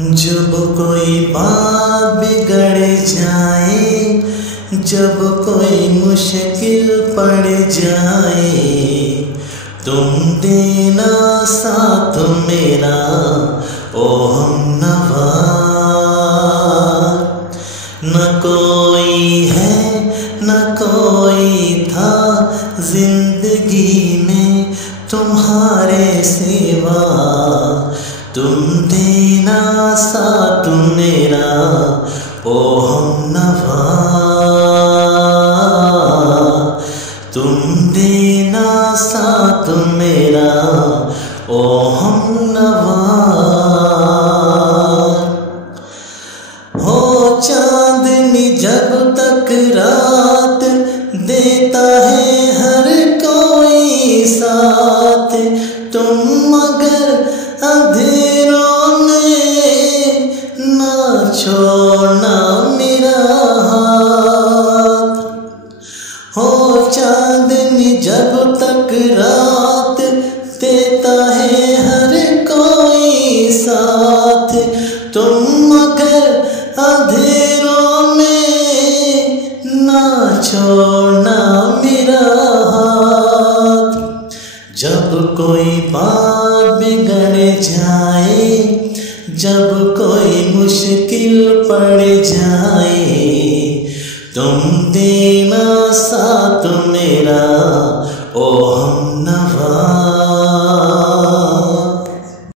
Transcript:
जब कोई बात बिगड़ जाए, जब कोई मुश्किल पड़ जाए, तुम देना साथ मेरा ओ हमनवा। न कोई है न कोई था जिंदगी में तुम्हारे सिवा, तुम देना साथ मेरा ओ हमनवा। तुम देना साथ मेरा ओ हमनवा। हो चांदनी जब तक रात देता है हर कोई साथ, तुम मगर अंधेरों में ना छोड़ना मेरा हाथ। हो चांदनी जब तक रात देता है हर कोई साथ, तुम मगर अंधेरों में ना छोड़ना मेरा हाथ। जब कोई बात बिगड़ जाए, जब कोई मुश्किल पड़ जाए, तुम देना साथ मेरा ओ